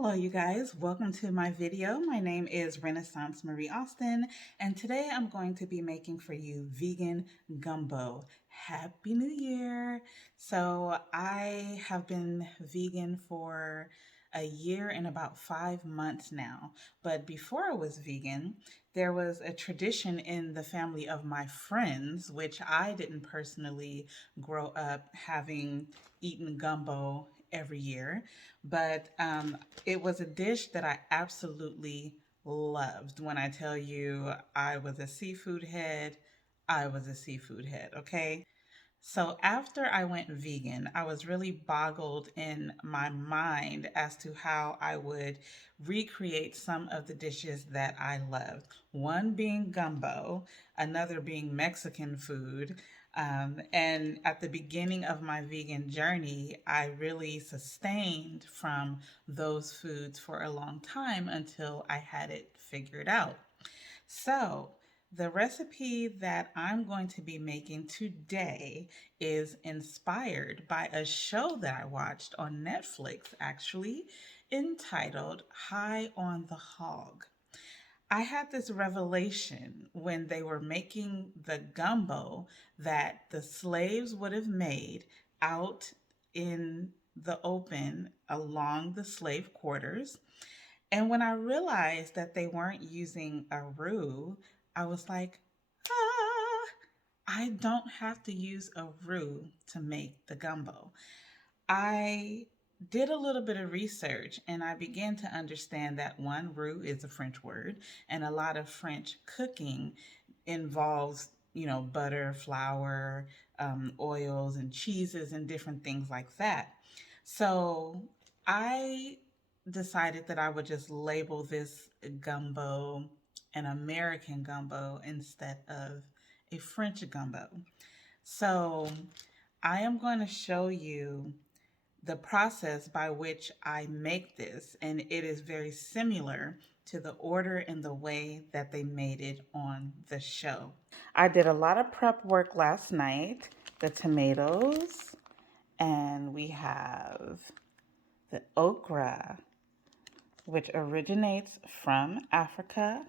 Hello, you guys. Welcome to my video. My name is Renaissance Marie Austin, and today I'm going to be making for you vegan gumbo. Happy New Year! So, I have been vegan for a year and about 5 months now. But before I was vegan, there was a tradition in the family of my friends, which I didn't personally grow up having eaten gumbo every year. But it was a dish that I absolutely loved. When I tell you I was a seafood head, I was a seafood head, okay? So after I went vegan, I was really boggled in my mind as to how I would recreate some of the dishes that I loved. One being gumbo, another being Mexican food. And at the beginning of my vegan journey, I really sustained from those foods for a long time until I had it figured out. So, the recipe that I'm going to be making today is inspired by a show that I watched on Netflix, actually, entitled High on the Hog. I had this revelation when they were making the gumbo that the slaves would have made out in the open along the slave quarters. And when I realized that they weren't using a roux, I was like, ah, I don't have to use a roux to make the gumbo. I did a little bit of research and I began to understand that one, roux is a French word, and a lot of French cooking involves, butter, flour, oils, and cheeses, and different things like that. So I decided that I would just label this gumbo an American gumbo instead of a French gumbo. So I am going to show you the process by which I make this, and it is very similar to the order and the way that they made it on the show. I did a lot of prep work last night. The tomatoes, and we have the okra, which originates from Africa,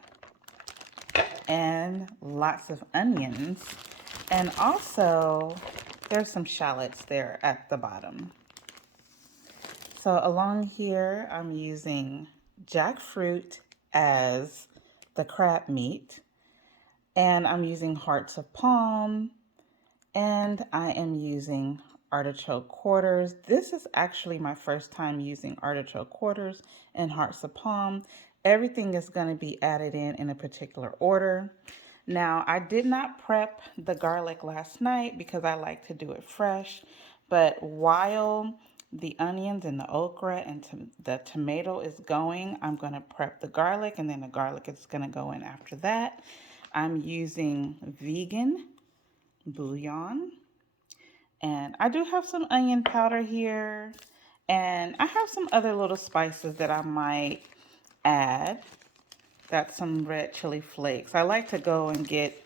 and lots of onions. And also, there's some shallots there at the bottom. So along here, I'm using jackfruit as the crab meat, and I'm using hearts of palm, and I am using artichoke quarters. This is actually my first time using artichoke quarters and hearts of palm. Everything is going to be added in a particular order. Now, I did not prep the garlic last night because I like to do it fresh, but while the onions and the okra and the tomato is going, I'm going to prep the garlic, and then the garlic is going to go in after that. I'm using vegan bouillon, and I do have some onion powder here, and I have some other little spices that I might add. Got some red chili flakes. I like to go and get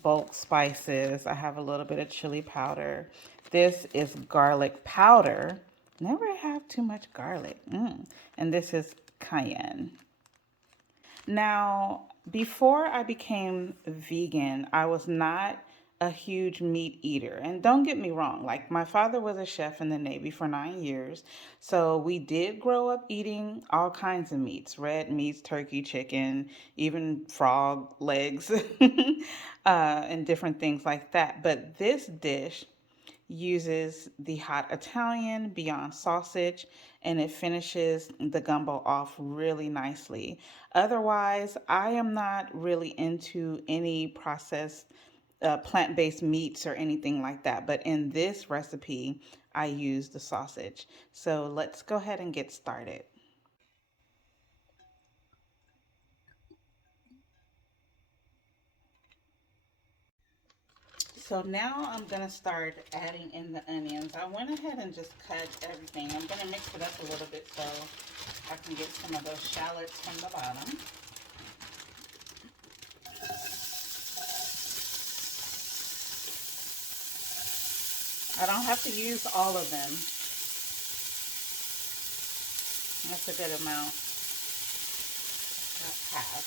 bulk spices. I have a little bit of chili powder. This is garlic powder. Never have too much garlic. And this is cayenne. Now, before I became vegan, I was not a huge meat eater. And don't get me wrong, like my father was a chef in the Navy for 9 years. So we did grow up eating all kinds of meats, red meats, turkey, chicken, even frog legs, and different things like that. But this dish uses the hot Italian Beyond sausage, and it finishes the gumbo off really nicely. Otherwise, I am not really into any processed plant-based meats or anything like that. But in this recipe, I use the sausage. So let's go ahead and get started. So now I'm gonna start adding in the onions. I went ahead and just cut everything. I'm gonna mix it up a little bit so I can get some of those shallots from the bottom. I don't have to use all of them. That's a good amount. That's half.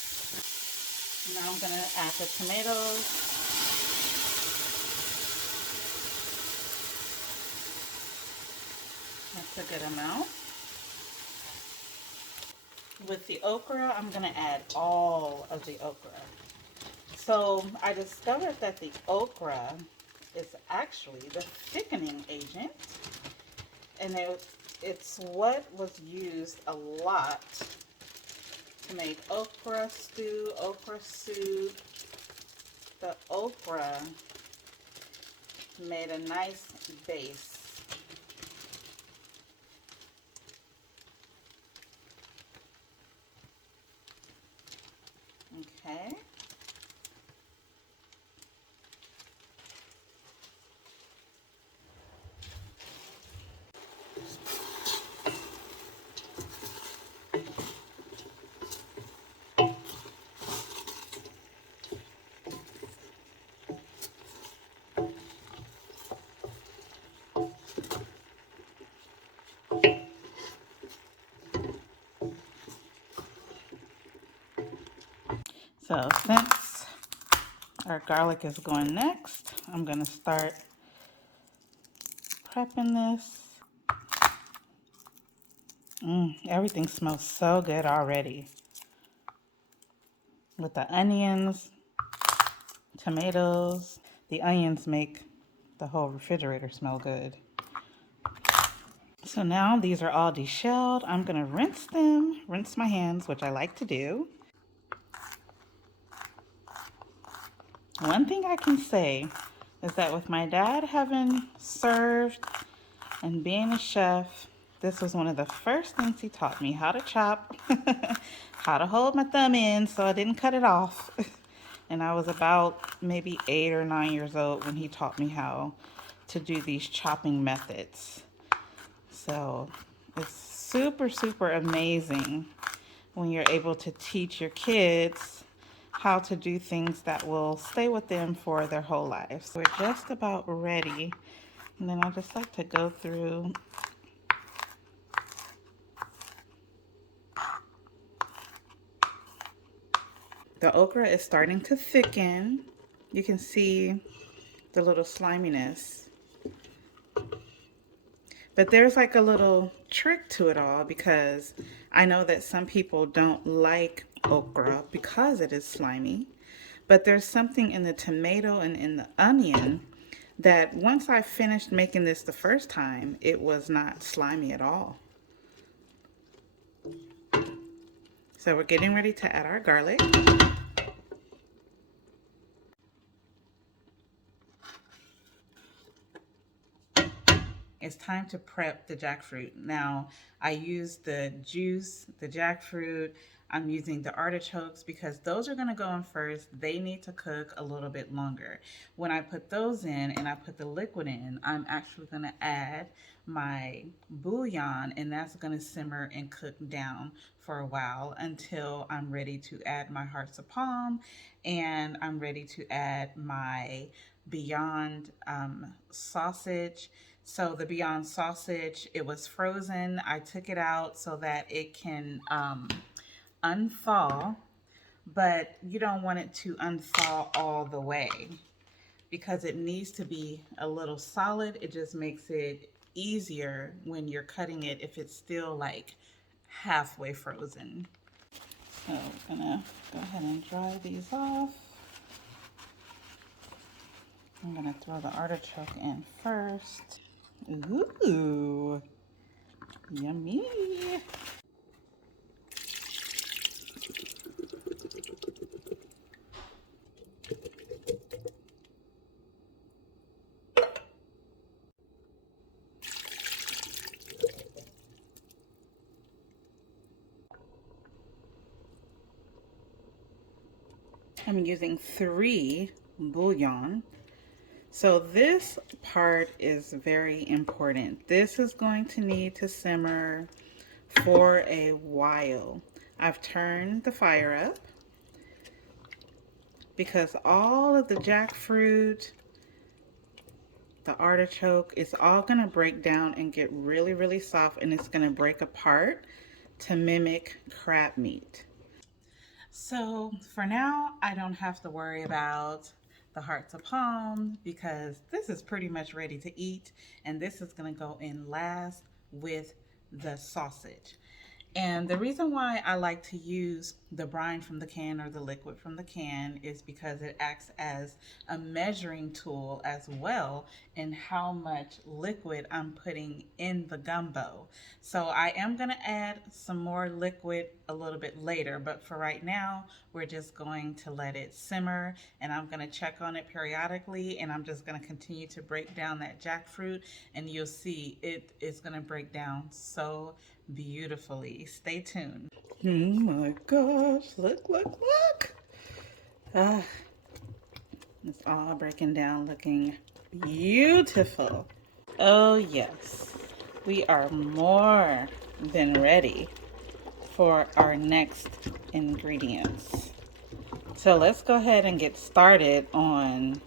Now I'm gonna add the tomatoes. That's a good amount. With the okra, I'm gonna add all of the okra. So I discovered that the okra is actually the thickening agent, and it's what was used a lot to make okra stew, okra soup. The okra made a nice base. Okay. So since our garlic is going next, I'm going to start prepping this. Everything smells so good already. With the onions, tomatoes. The onions make the whole refrigerator smell good. So now these are all deshelled. I'm going to rinse them, rinse my hands, which I like to do. One thing I can say is that with my dad having served and being a chef, this was one of the first things he taught me: how to chop, how to hold my thumb in so I didn't cut it off. And I was about maybe 8 or 9 years old when he taught me how to do these chopping methods. So it's super, super amazing when you're able to teach your kids how to do things that will stay with them for their whole lives. We're just about ready. And then I just like to go through the okra is starting to thicken. You can see the little sliminess. But there's like a little trick to it all, because I know that some people don't like okra because it is slimy. But there's something in the tomato and in the onion that once I finished making this the first time, it was not slimy at all. So we're getting ready to add our garlic. It's time to prep the jackfruit. Now, I use the juice, the jackfruit. I'm using the artichokes because those are going to go in first. They need to cook a little bit longer. When I put those in and I put the liquid in, I'm actually going to add my bouillon, and that's going to simmer and cook down for a while until I'm ready to add my hearts of palm, and I'm ready to add my Beyond sausage. So the Beyond sausage, it was frozen. I took it out so that it can unthaw, but you don't want it to unthaw all the way because it needs to be a little solid. It just makes it easier when you're cutting it if it's still like halfway frozen. So we're gonna go ahead and dry these off. I'm gonna throw the artichoke in first. Ooh, yummy. I'm using 3 bouillon. So this part is very important. This is going to need to simmer for a while. I've turned the fire up because all of the jackfruit, the artichoke, it's all going to break down and get really, really soft, and it's going to break apart. to mimic crab meat. So for now, I don't have to worry about the hearts of palm because this is pretty much ready to eat, and this is going to go in last with the sausage. And the reason why I like to use the brine from the can or the liquid from the can is because it acts as a measuring tool as well in how much liquid I'm putting in the gumbo. So I am going to add some more liquid a little bit later, but for right now, we're just going to let it simmer, and I'm going to check on it periodically, and I'm just going to continue to break down that jackfruit, and you'll see it is going to break down so beautifully. Stay tuned. Oh my gosh, look. Ah, it's all breaking down, looking beautiful. Oh yes, we are more than ready for our next ingredients. So let's go ahead and get started on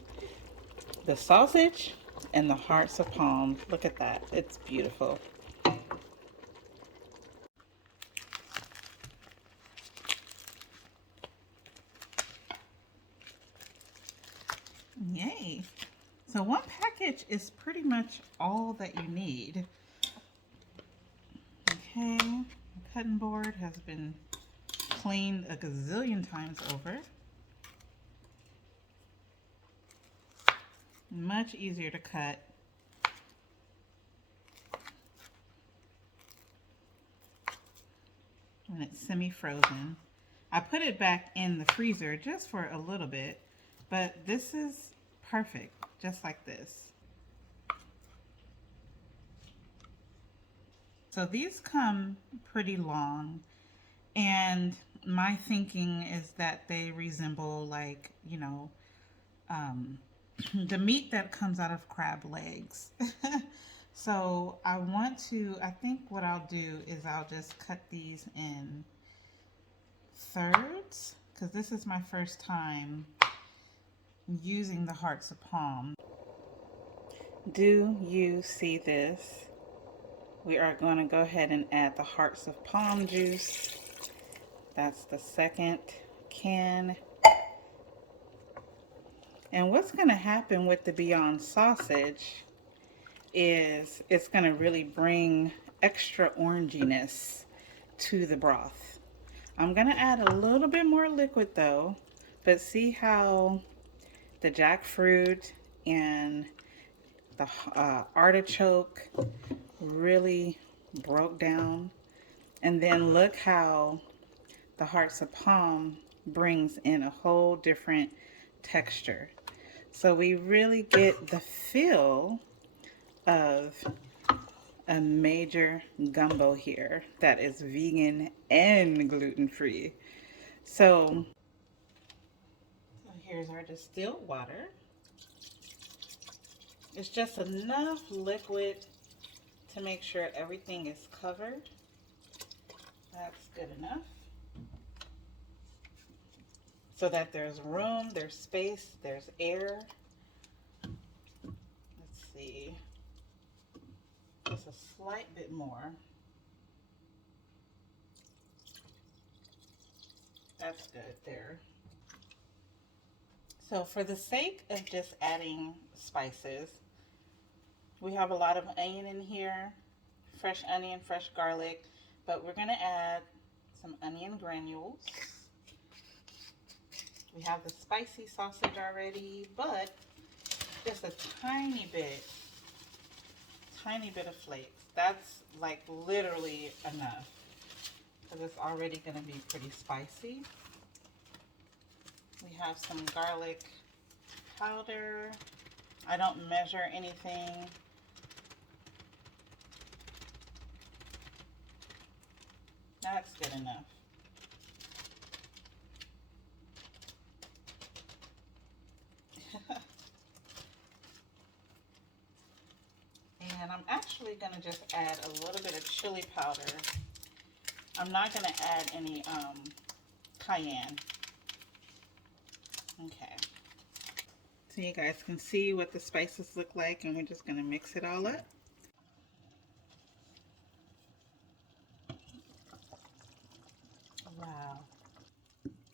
the sausage and the hearts of palm. Look at that, it's beautiful. Yay. So one package is pretty much all that you need. Okay, the cutting board has been cleaned a gazillion times over. Much easier to cut. When it's semi-frozen. I put it back in the freezer just for a little bit, but this is perfect, just like this. So these come pretty long, and my thinking is that they resemble, like, you know, the meat that comes out of crab legs. So I think what I'll do is I'll just cut these in thirds, because this is my first time using the hearts of palm. Do you see this? We are going to go ahead and add the hearts of palm juice. That's the second can. And what's going to happen with the Beyond sausage is it's going to really bring extra oranginess to the broth. I'm going to add a little bit more liquid though, but see how the jackfruit and the artichoke really broke down? And then look how the hearts of palm brings in a whole different texture. So we really get the feel of a major gumbo here that is vegan and gluten-free. So here's our distilled water. It's just enough liquid to make sure everything is covered. That's good enough. So that there's room, there's space, there's air. Let's see. Just a slight bit more. That's good there. So for the sake of just adding spices, we have a lot of onion in here, fresh onion, fresh garlic, but we're going to add some onion granules. We have the spicy sausage already, but just a tiny bit of flakes. That's like literally enough because it's already going to be pretty spicy. We have some garlic powder. I don't measure anything. That's good enough. And I'm actually going to just add a little bit of chili powder. I'm not going to add any cayenne. Okay. So you guys can see what the spices look like, and we're just going to mix it all up. Wow.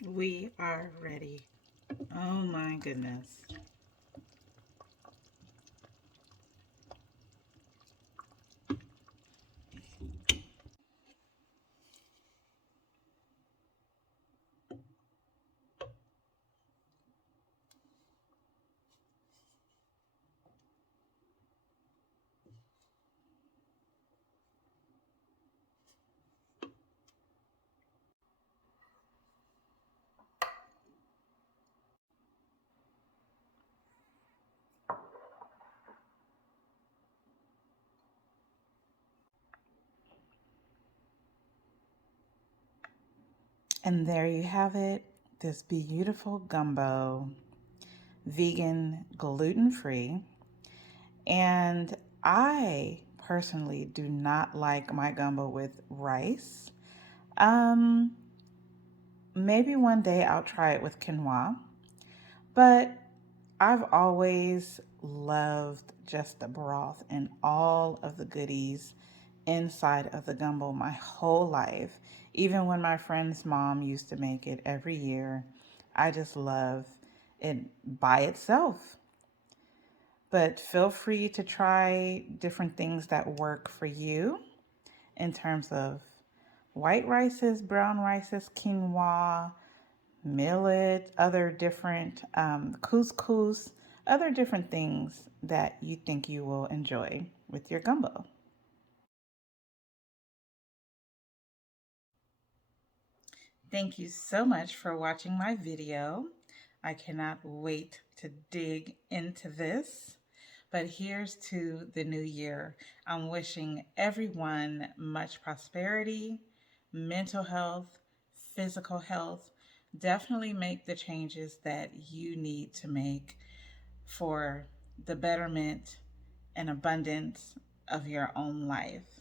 We are ready. Oh my goodness. And there you have it, this beautiful gumbo, vegan, gluten free. And I personally do not like my gumbo with rice. Um, Maybe one day I'll try it with quinoa, but I've always loved just the broth and all of the goodies inside of the gumbo my whole life. Even when my friend's mom used to make it every year, I just love it by itself. But feel free to try different things that work for you in terms of white rices, brown rices, quinoa, millet, other different couscous, other different things that you think you will enjoy with your gumbo. Thank you so much for watching my video. I cannot wait to dig into this. But here's to the new year. I'm wishing everyone much prosperity, mental health, physical health. Definitely make the changes that you need to make for the betterment and abundance of your own life.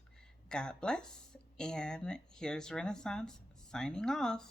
God bless. And here's Renaissance signing off.